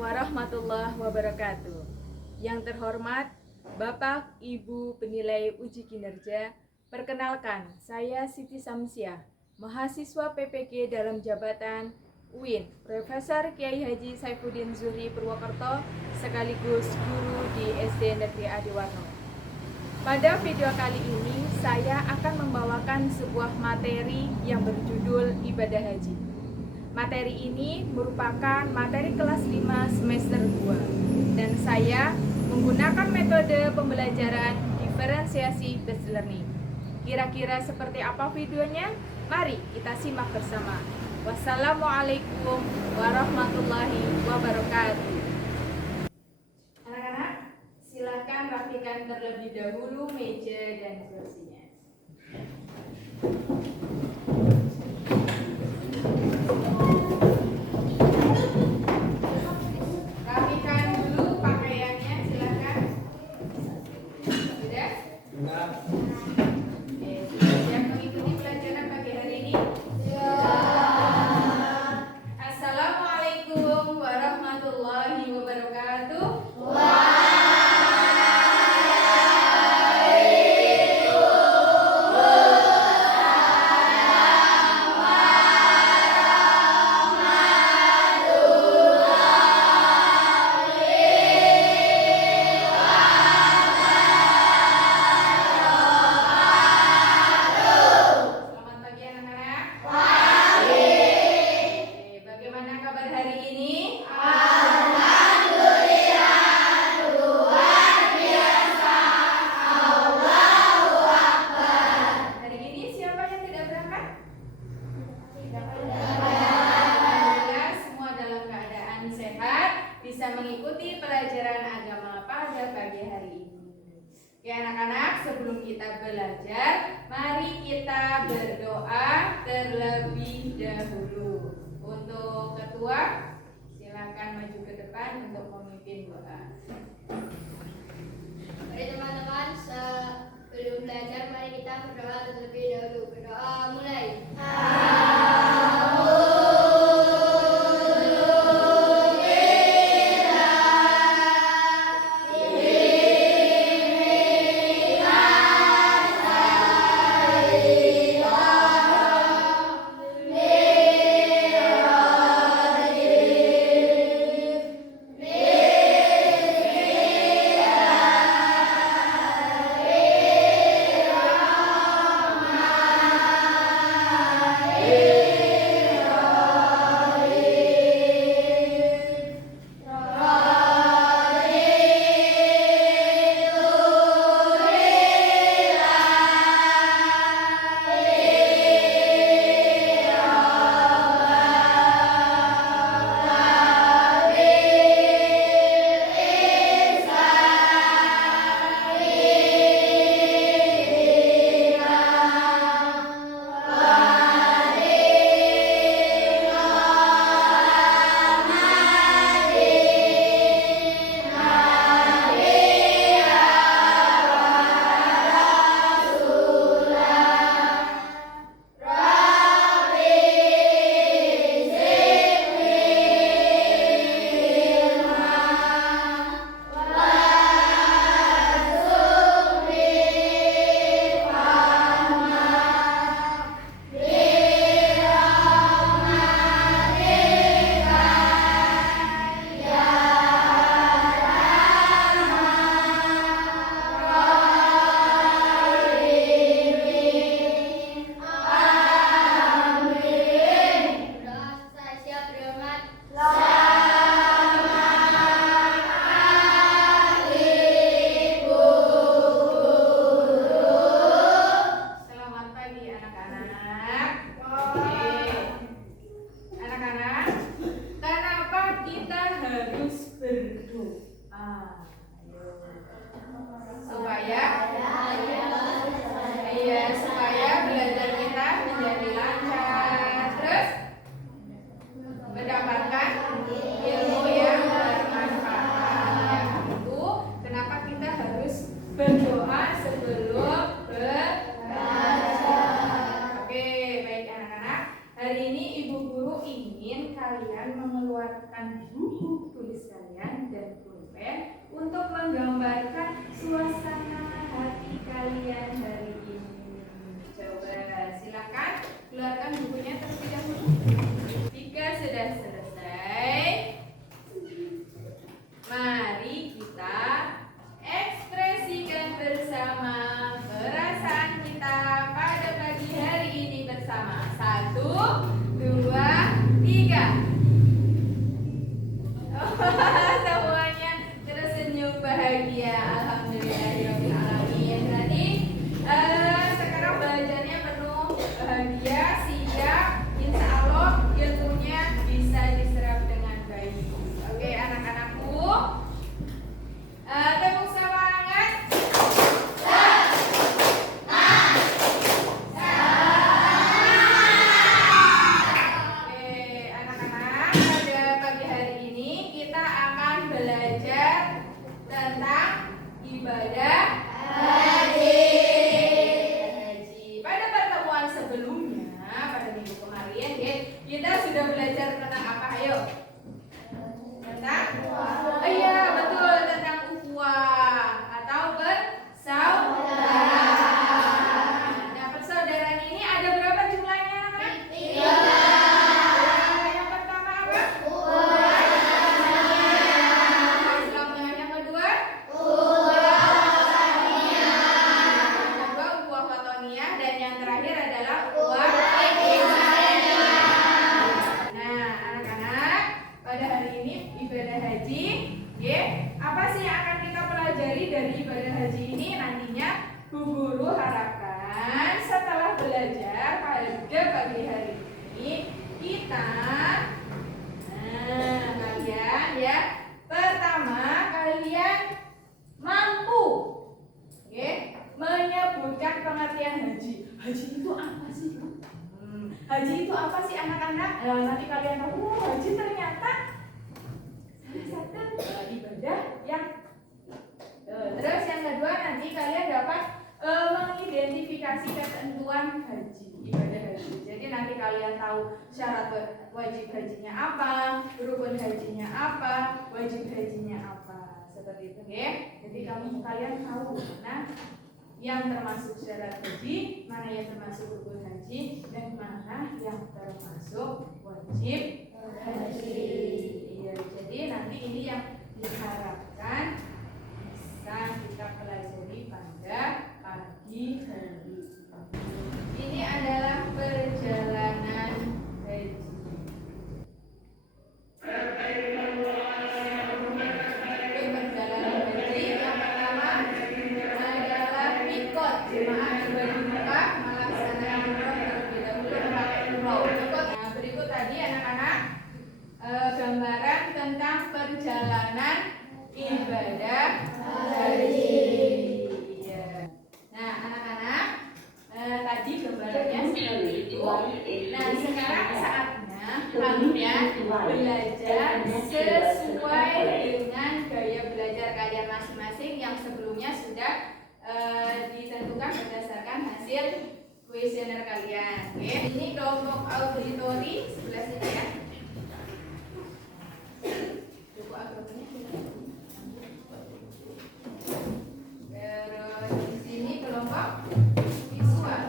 warahmatullahi wabarakatuh. Yang terhormat Bapak Ibu penilai uji kinerja, perkenalkan saya Siti Samsiah, mahasiswa PPG dalam jabatan UIN Profesor Kiai Haji Saifuddin Zuhri Purwokerto sekaligus guru di SD Negeri Adiwarno. Pada video kali ini saya akan membawakan sebuah materi yang berjudul Ibadah Haji. Materi ini merupakan materi kelas 5 semester 2 dan saya menggunakan metode pembelajaran diferensiasi based learning. Kira-kira seperti apa videonya? Mari kita simak bersama. Wassalamualaikum warahmatullahi wabarakatuh. Anak-anak, silakan rapikan terlebih dahulu meja dan kursinya. Rapikan dulu pakaiannya, silakan. Sudah? Siap mengikuti pelajaran pagi hari ini? Assalamualaikum warahmatullahi wabarakatuh. Bisa mengikuti pelajaran agama pada pagi hari ini. Oke anak-anak, sebelum kita belajar, mari kita berdoa terlebih dahulu. Untuk ketua, silakan maju ke depan untuk memimpin doa. Mari teman-teman, sebelum belajar mari kita berdoa terlebih dahulu. Berdoa mulai. Supaya belajar kita menjadi lancar, terus mendapatkan ilmu yang bermanfaat. Itu kenapa kita harus berdoa sebelum belajar. Oke, baik anak-anak. Hari ini Ibu Guru ingin kalian mengeluarkan buku tulisan. untuk menggambarkan suasana hati kalian hari ini. Coba silakan keluarkan bukunya terlebih dahulu. Jika sudah selesai, mari kita ekspresikan bersama perasaan kita pada pagi hari ini bersama. 1, 2, 3. Semuanya tersenyum bahagia. Alhamdulillahirabbil alamin. Berarti sekarang belajarnya penuh bahagia, siap. Insya Allah ilmunya bisa diserap dengan baik. Oke, anak-anakku, tepuk semangat. Oke, anak-anak, pada pagi hari ini kita akan belajar tentang ibadah haji. Pada pertemuan sebelumnya, pada minggu kemarin, kita sudah belajar tentang apa? Ayo. Tentang? Oh iya, betul, tentang ukhuwah atau persaudaraan. Nah, persaudaraan ini ada berapa jumlahnya, anak-anak? 3. Yang pertama apa? Islamnya. Yang kedua? Yang kedua ukhuwah watoniyah, dan yang terakhir adalah ukhuwah ihsaniyah. Nah, anak-anak, pada hari ini ibadah haji, apa sih yang akan kita pelajari dari ibadah haji ini? Nantinya Bu Guru harapkan setelah belajar pada pagi hari ini kita, kalian ya, pertama kalian mampu menyebutkan pengertian haji. Haji itu apa sih, Bu? Haji itu apa sih, anak-anak? Nanti kalian tahu, haji ternyata salah satu ibadah yang terus yang kedua, nanti kalian dapat mengidentifikasi ketentuan haji, ibadah haji. Jadi nanti kalian tahu syarat wajib hajinya apa, rukun hajinya apa, wajib hajinya apa, seperti itu ya. Jadi kalian tahu mana yang termasuk syarat haji, mana yang termasuk rukun haji, dan mana yang termasuk wajib haji. Iya, jadi nanti ini yang diharapkan bisa kita pelajari pada pagi hari ini. Ini adalah perjalanan haji. Perjalanan haji yang pertama adalah mikot. Jemaah tiba di Mekah melaksanakan umroh terlebih dahulu 4 umroh. Nah, berikut tadi anak-anak gambaran tentang perjalanan ibadah haji. Iya. Nah, anak-anak, tadi gambarannya seperti itu. Nah, sekarang saatnya kalian belajar sesuai dengan gaya belajar kalian masing-masing yang sebelumnya sudah ditentukan berdasarkan hasil kuesioner kalian. Oke. Ini kelompok auditori sebelah sini ya. Buku agronomnya. Terus di sini kelompok visual.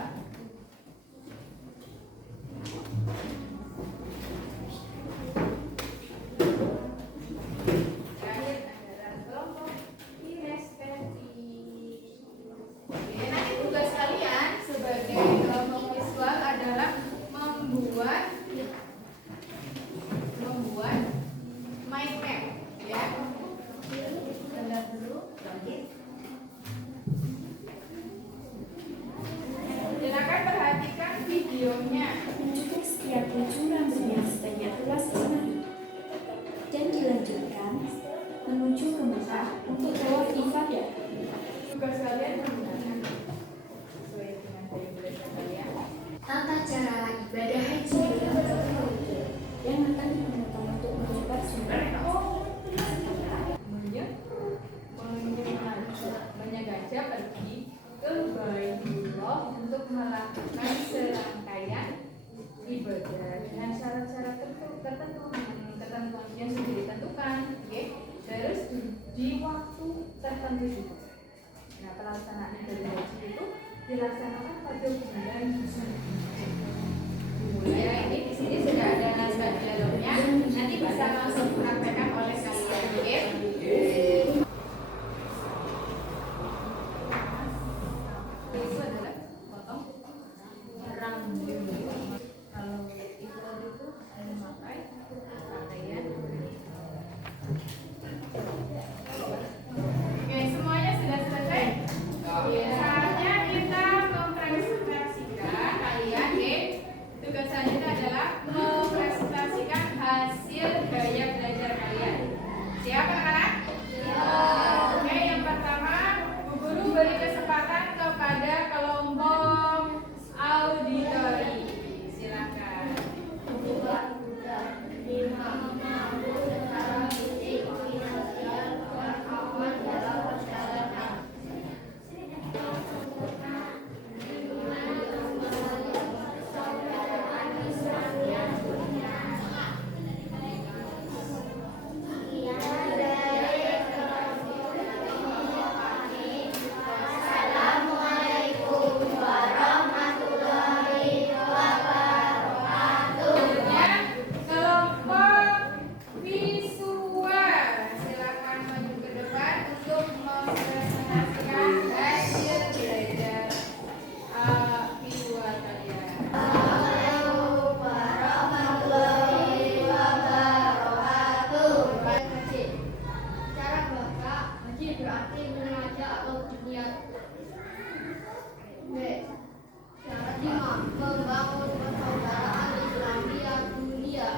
Terakhir adalah kelompok kinestetik. Oke, nanti tugas kalian sebagai kelompok visual adalah membuat mind map ya. Bentar dulu. Silakan perhatikan videonya. Mencukupi setiap ujung rambutnya sebanyak 12 jari dan dilanjutkan menuju ke Mekah untuk tawaf ifadah. Tugas kalian menggunakan sesuai dengan gaya belajar kalian. Tata cara ibadah haji yang akan digunakan untuk menyebar sunnah. Menyengaja pergi ke Baitullah untuk melakukan serangkaian ibadah dengan syarat-syarat tertentu yang sudah ditentukan. Terus di waktu Oke, semuanya sudah selesai? Saatnya kita mempresentasikan kalian. Tugas selanjutnya adalah mempresentasikan hasil gaya belajar kalian. Siap anak-anak? Oke, yang pertama, Bu Guru beri kesempatan kepada kelompok auditori. Silakan. Selanjutnya, kelompok visual. Silakan maju ke depan untuk mempresentasikan hasil belajar visual kalian. Cara Bapak haji berarti mengajak atau berniat. B. Cara Imam membangun persaudaraan Islamiyah dunia.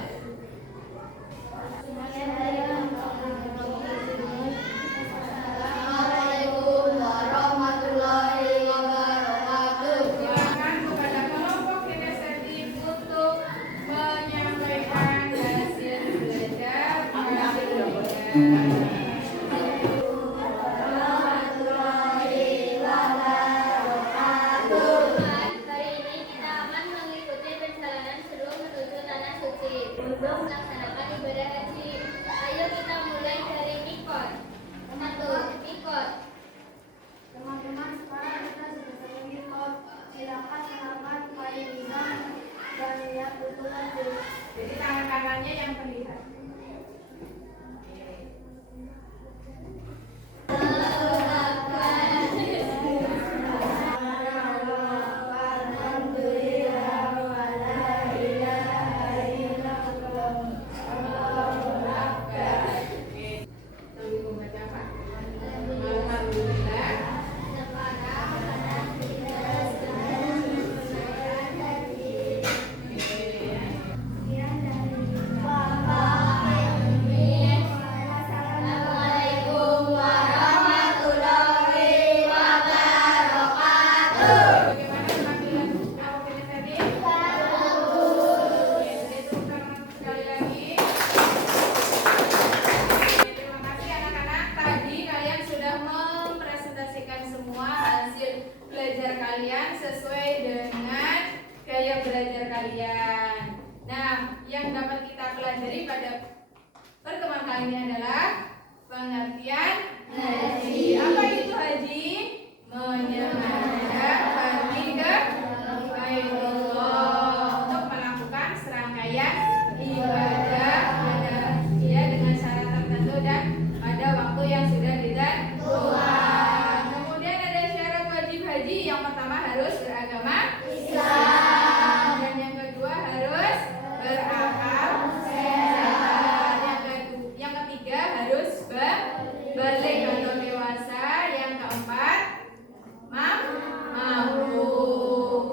Assalamualaikum warahmatullahi wabarakatuh. Silakan kepada kelompok kinestetik untuk menyampaikan hasil belajar Hari ini kita akan mengikuti perjalanan seru menuju tanah suci untuk melaksanakan ibadah haji. Ayo kita mulai dari mikot. 1. Mikot. Teman-teman, sekarang kita sudah sampai mikot. Silakan selamat payungan dan lihat betul haji. Jadi tangan kanannya yang terlihat. Alhamdulillah. Assalamualaikum warahmatullahi wabarakatuh. Bagaimana penampilan awak kinestetik? Oke, tepuk tangan sekali lagi. Oke, terima kasih anak-anak. Tadi kalian sudah mempresentasikan semua hasil belajar kalian sesuai dengan gaya belajar kalian. Nah, yang dapat kita pelajari pada pertemuan kali ini adalah pengertian haji. Apa itu haji? Menyengaja pergi ke Baitullah untuk melakukan serangkaian ibadah dia dengan syarat tertentu dan pada waktu yang sudah ditentukan. Kemudian ada syarat wajib haji. Yang pertama harus beragama Islam, dan yang kedua harus berakal sehat. Yang ketiga harus balik atau dewasa. Yang keempat mampu.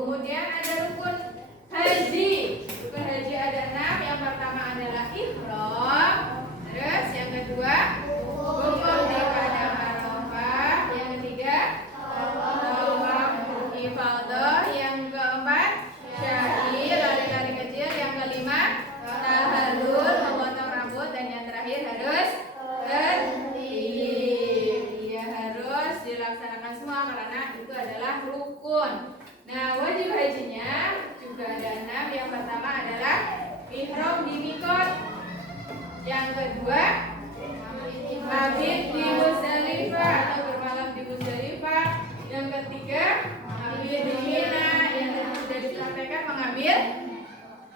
Kemudian ada rukun haji. Rukun haji ada 6. Yang pertama adalah ihram. Terus yang kedua wukuf di padang Arafah. Yang ketiga tawaf ifadah. Yang keempat syai, lari-lari kecil. Yang kelima tahallul, memotong rambut. Dan yang terakhir harus tertib. Iya, harus dilaksanakan semua karena itu adalah rukun. Nah, wajib hajinya juga ada 6. Yang pertama adalah ihram di mikot. Yang kedua mabit di Musdalifah atau bermalam di Musdalifah. Yang ketiga mabit di Mina. Yang sudah dipraktekkan mengambil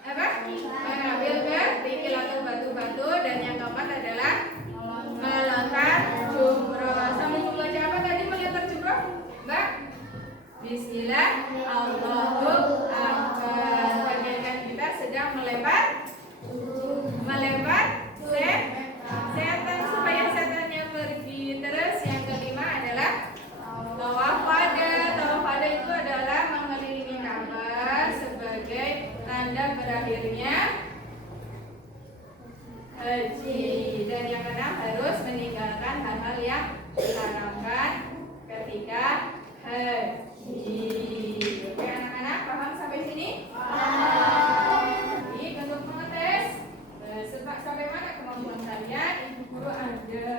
apa? Mengambil kerikil atau batu-batu. Dan yang keempat adalah melontar jumroh. Sama membaca apa tadi melontar jumroh, Mbak? Bismillah, Allahu Akbar. Bagaikan kita sedang melempar setan diharamkan ketika haji. Oke anak-anak, paham sampai sini? Jadi untuk mengetes sampai mana kemampuan kalian, ibu guru ada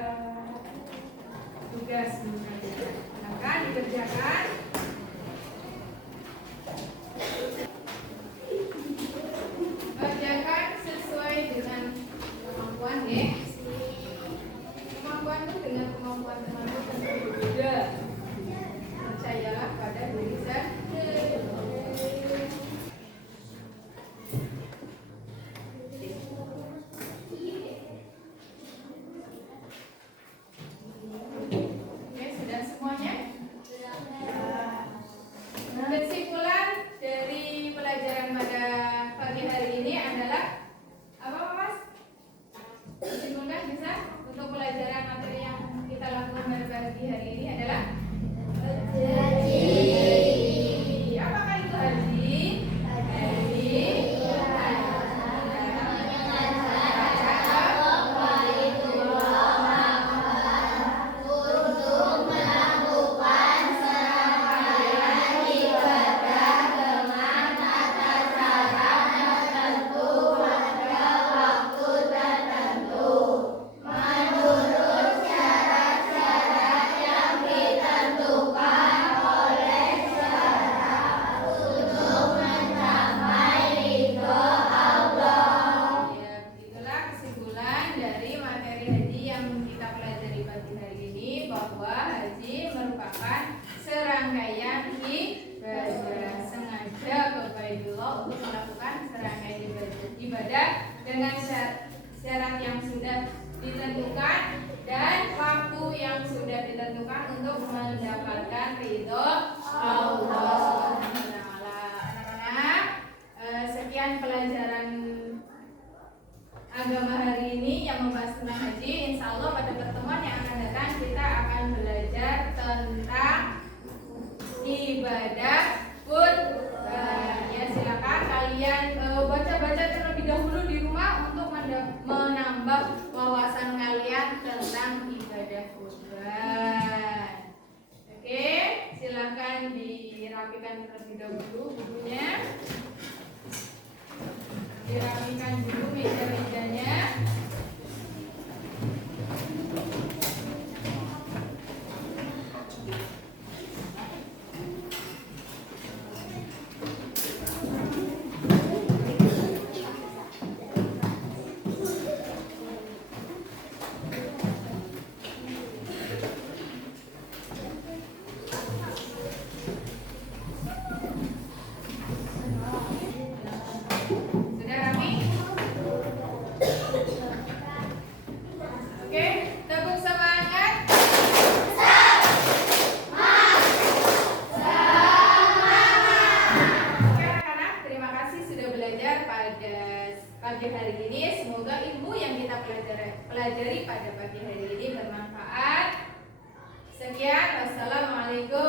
tugas untuk kalian. Silakan dikerjakan. Kerjakan sesuai dengan kemampuan ya. Kemampuan itu dengan kemampuan teman-teman tentu berbeda. Percayalah pada diri sendiri. Oke, sudah semuanya? Kesimpulan dari pelajaran pada pagi hari ini adalah apa, Mas? Kesimpulan bisa untuk pelajaran materi yang kita lakukan pada pagi hari ini adalah haji. Apakah itu haji? Haji. Ya, itulah kesimpulan dari materi haji yang kita pelajari pagi hari ini, bahwa haji merupakan serangkaian ibadah. Sengaja ke Baitullah untuk melakukan serangkaian ibadah dengan syarat yang sudah ditentukan dan waktu yang sudah ditentukan untuk mendapatkan ridho Allah Subhanahu wa taala. Anak-anak, sekian pelajaran agama hari ini yang membahas tentang haji. Insya Allah pada pertemuan yang akan datang kita akan belajar tentang ibadah kurban. Ya, silakan kalian baca-baca terlebih dahulu di rumah untuk menambah wawasan kalian tentang ibadah kurban. Oke, silakan dirapikan terlebih dahulu bukunya. Dirapikan dulu meja-mejanya. Sudah rapi? Oke, tepuk semangat. Oke anak-anak, terima kasih sudah belajar pada pagi hari ini. Semoga ilmu yang kita pelajari pada pagi hari ini bermanfaat. Sekian, wassalamualaikum